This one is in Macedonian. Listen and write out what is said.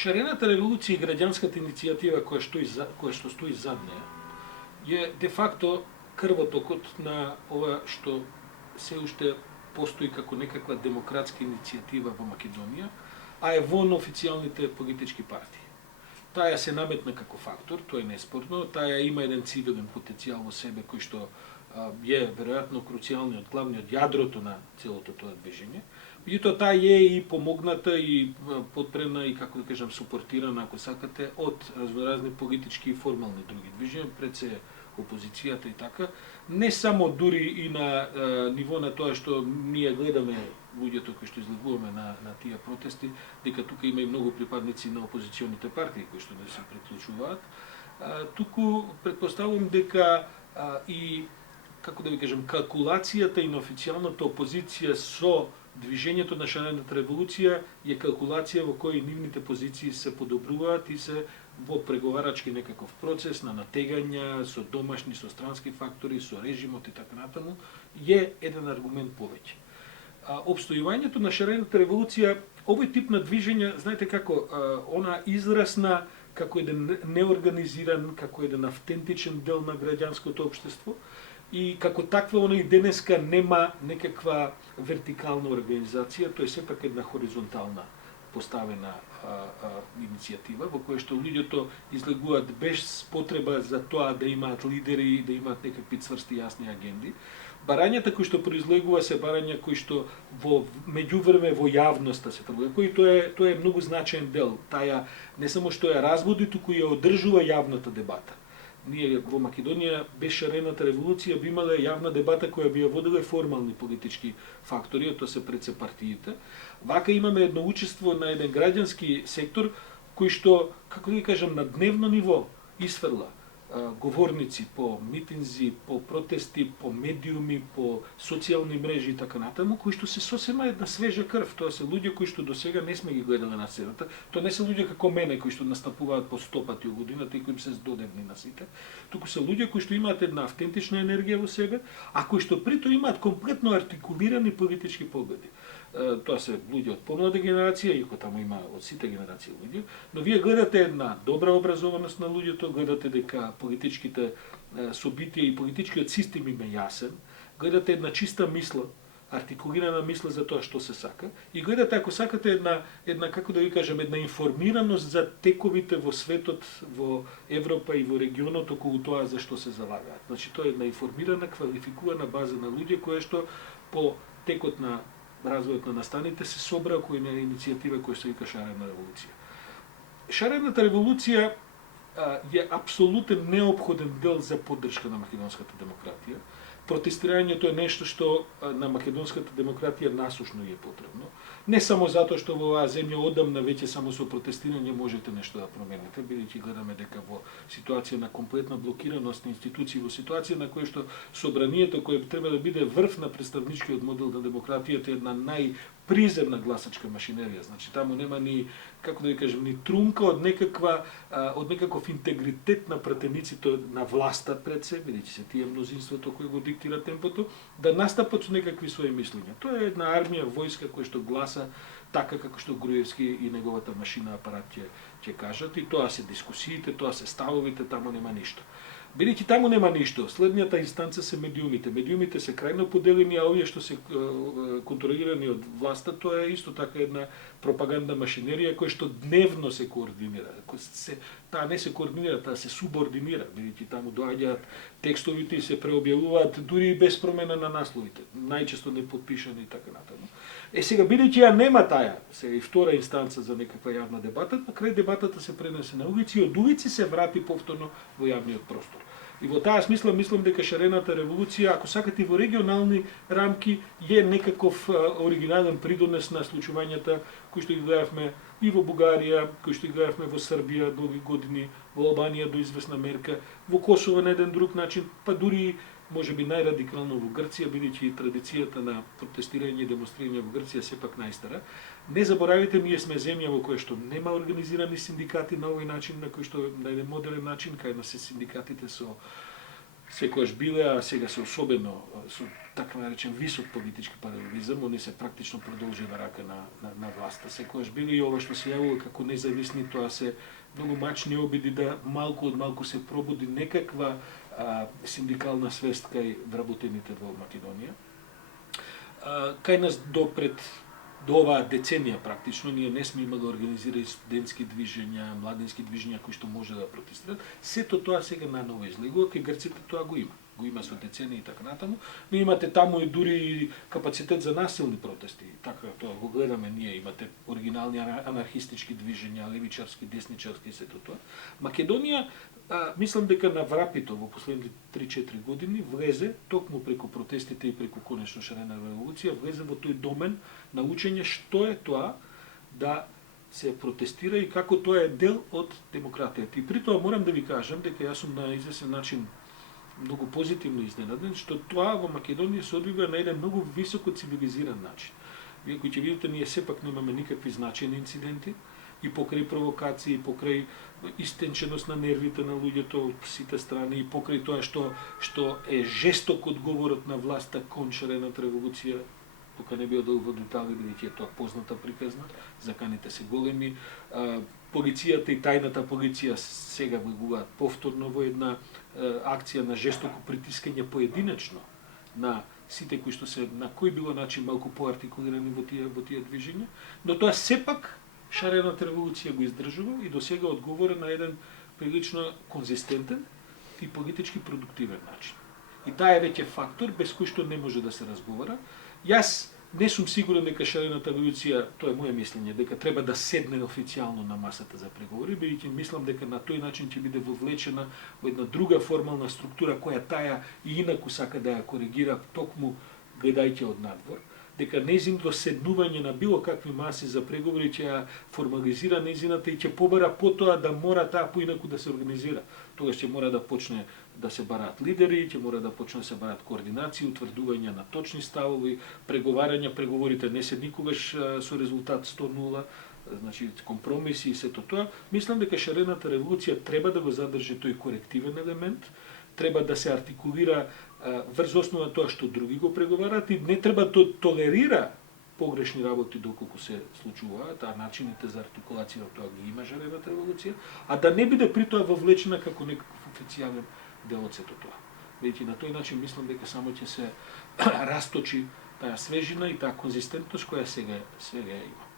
Шарената револуција и граѓанската иницијатива која што стои зад неја е де факто крвотокот на ова што се уште постои како некаква демократска иницијатива во Македонија, а е вон официјалните политички партии. Таа се наметна како фактор, тоа е неспорно, таа има еден цивилен потенцијал во себе кој што е веројатно круцијалниот, главниот јадрото на целото тоа движење. Меѓутоа таа е и помогната и подпрена и како да кажам супортирана, ако сакате, од разноразни политички и формални други движења, пред се опозицијата и така. Не само дури и на ниво на тоа што ние гледаме луѓето кои што излегуваме на тие протести, дека тука има и многу припадници на опозиционите партии кои што да се приклучуваат. Туку претпоставувам дека и како да ви кажам, калкулацијата и на официјалната опозиција со движењето на шарената револуција е калкулација во која нивните позиции се подобруваат и се во преговарачки некаков процес на натегања со домашни, со странски фактори, со режимот и така натаму, е еден аргумент повеќе. Обстојувањето на шарената револуција, овој тип на движење, знаете како, она израсна како еден неорганизиран, како еден автентичен дел на граѓанското општество, и како таква она и денеска нема некаква вертикална организација, тоа е сепак една хоризонтална поставена иницијатива во која што луѓето излегуваат без потреба за тоа да имаат лидери и да имаат некакви цврсти јасни агенди. Барањата кои што произлегува се барања кои што во меѓувреме во јавноста се тргува, кои тоа е многу значаен дел. Таа не само што ја разбуди, туку ја одржува јавната дебата. Ние во Македонија без шарената револуција би имале јавна дебата која би ја воделе формални политички фактори, тоа се пред се партиите. Вака имаме едно учество на еден граѓански сектор кој што, како да ги кажам, на дневно ниво исфрла говорници по митинзи, по протести, по медиуми, по социјални мрежи и така натаму, кои што се сосема една свежа крв. Тоа се луѓе кои што досега не сме ги гледале на сцената. Тоа не се луѓе како мене кои што настапуваат по 100 пати во годината и кои им се здодевни на сите. Туку се луѓе кои што имаат една автентична енергија во себе, а кои што прито имаат комплетно артикулирани политички погледи. Тоа се луѓе од помлада генерација, иако таму има од сите генерации луѓе, но вие гледате една добра образованост на луѓето, гледате дека политичките собитија и политичкиот систем им е јасен, гледате една чиста мисла, артикулирана мисла за тоа што се сака и гледате, ако сакате, една како да ви кажам, една информираност за тековите во светот, во Европа и во регионот околу тоа за што се залагаат. Значи тоа е една информирана, квалификувана база на луѓе која што по текот на развојот на настаните се собра кој на иницијатива која се вика Шарена револуција. Шарената револуција е апсолутен неопходен дел за поддршка на македонската демократија. Протестирањето е нешто што на македонската демократија насушно е потребно. Не само затоа што во оваа земја одамна веќе само со протестирање можете нешто да промените, бидејќи гледаме дека во ситуација на комплетна блокираност на институции, во ситуација на која што собранието кое треба да биде врв на представничкиот модел на демократијата е една најприземна гласачка машинерија. Значи таму нема ни, како да ви кажем, ни трунка од некаков интегритет на пратениците на власта пред се, бидејќи се тие мнозинството кој го диктира темпото, да настапат со некакви своји мислења. Тоа е една армија, војска која што гласа така како што Груевски и неговата машина апарат ќе кажат, и тоа се дискусиите, тоа се ставовите, таму нема ништо. Бидејќи таму нема ништо, следнијата инстанца се медиумите. Медиумите се крајно поделени, а овие што се контролирани од власта, тоа е исто така една пропагандна машинерија која што дневно се координира. Таа не се координира, таа се субординира, бидејќи таму доаѓаат текстовите и се преобјавуваат дури и без промена на насловите, најчесто непотпишани и така натаму. Сега, бидејќи ја нема таа, сега и втора инстанца за некаква јавна дебата, на крај дебатата се пренесе на улици и од улици се врати повторно во јавниот простор. И во таа смисла мислам дека шарената револуција, ако сакате во регионални рамки, е некаков оригинален придонес на случувањата кои што ги гледавме и во Бугарија, кои што ги гледавме во Србија долги години, во Албанија до известна мерка, во Косово на еден друг начин, па дури може би најрадикално во Грција, бидејќи традицијата на протестирање и демонстрирање во Грција сепак најстара. Не заборавите, ние сме земја во која што нема организирани синдикати на овој начин, на кој што на еден модерен начин, кај нас се синдикатите со секојаш биле, а сега се особено со така наречен висок политички паралелизам, они се практично продолжена рака на власта. Секојаш биле и ова што се јавува како независни, тоа се многу мачни обиди да малку од малку се пробуди некаква синдикална свест кај вработените во Македонија. Кај нас до оваа деценија практично ние не сме имали организирани студентски движења, младински движења кои што може да протестират. Сето тоа сега наново излегува, кај грците тоа го има. Го има со децении и така натаму. Но имате таму и дури и капацитет за насилни протести. Така тоа го гледаме ние, имате оригинални анархистички движења, левичарски, десничарски и сето тоа. Македонија мислам дека на врапито во последните 3-4 години влезе, токму преку протестите и преку конечно шарена револуција, влезе во тој домен на учење што е тоа да се протестира и како тоа е дел од демократијата. И при тоа морам да ви кажам дека јас сум на известен начин многу позитивно изненаден, што тоа во Македонија се одвива на еден многу високо цивилизиран начин. Вие кои ќе видите, ние сепак немаме никакви значајни инциденти, и покрај провокации, и покрај истенченост на нервите на луѓето од сите страни, и покрај тоа што е жесток одговорот на власта кон шарената револуција, тука не би одел во детали, бидејќи е тоа позната приказна, заканите се големи. Полицијата и тајната полиција сега влегуваат повторно во една акција на жестоко притискање поединечно на сите кои што се на кој било начин малку поартикулирани во тие движења, но тоа сепак шарената револуција го издржува и до сега одговора на еден прилично конзистентен и политички продуктивен начин. И таа е веќе фактор без кој што не може да се разговара. Јас не сум сигурен дека шарената револуција, тоа е моје мислење, дека треба да седне официјално на масата за преговори, бидејќи мислам дека на тој начин ќе биде вовлечена во една друга формална структура која таја и инаку сака да ја коригира токму гледајќи од надвор, дека нејзиното седнување на било какви маси за преговори ќе ја формализира нејзината и ќе побара потоа да мора таа поинаку да се организира. Тогаш ќе мора да почне да се бараат лидери, ќе мора да почне да се бараат координации, утврдување на точни ставови, преговарања, преговорите не се никогаш со резултат 100-0, значи компромиси и сето тоа. Мислам дека шарената револуција треба да го задржи тој корективен елемент, треба да се артикулира врз основа тоа што други го преговарат и не треба да толерира погрешни работи доколку се случуваат, а начините за артикулација тоа ги има шарената револуција, а да не биде при тоа вовлечена како некаков официјален дел од сето тоа. Бидејќи на тој начин мислам дека само ќе се расточи таа свежина и таа конзистентност која сега има.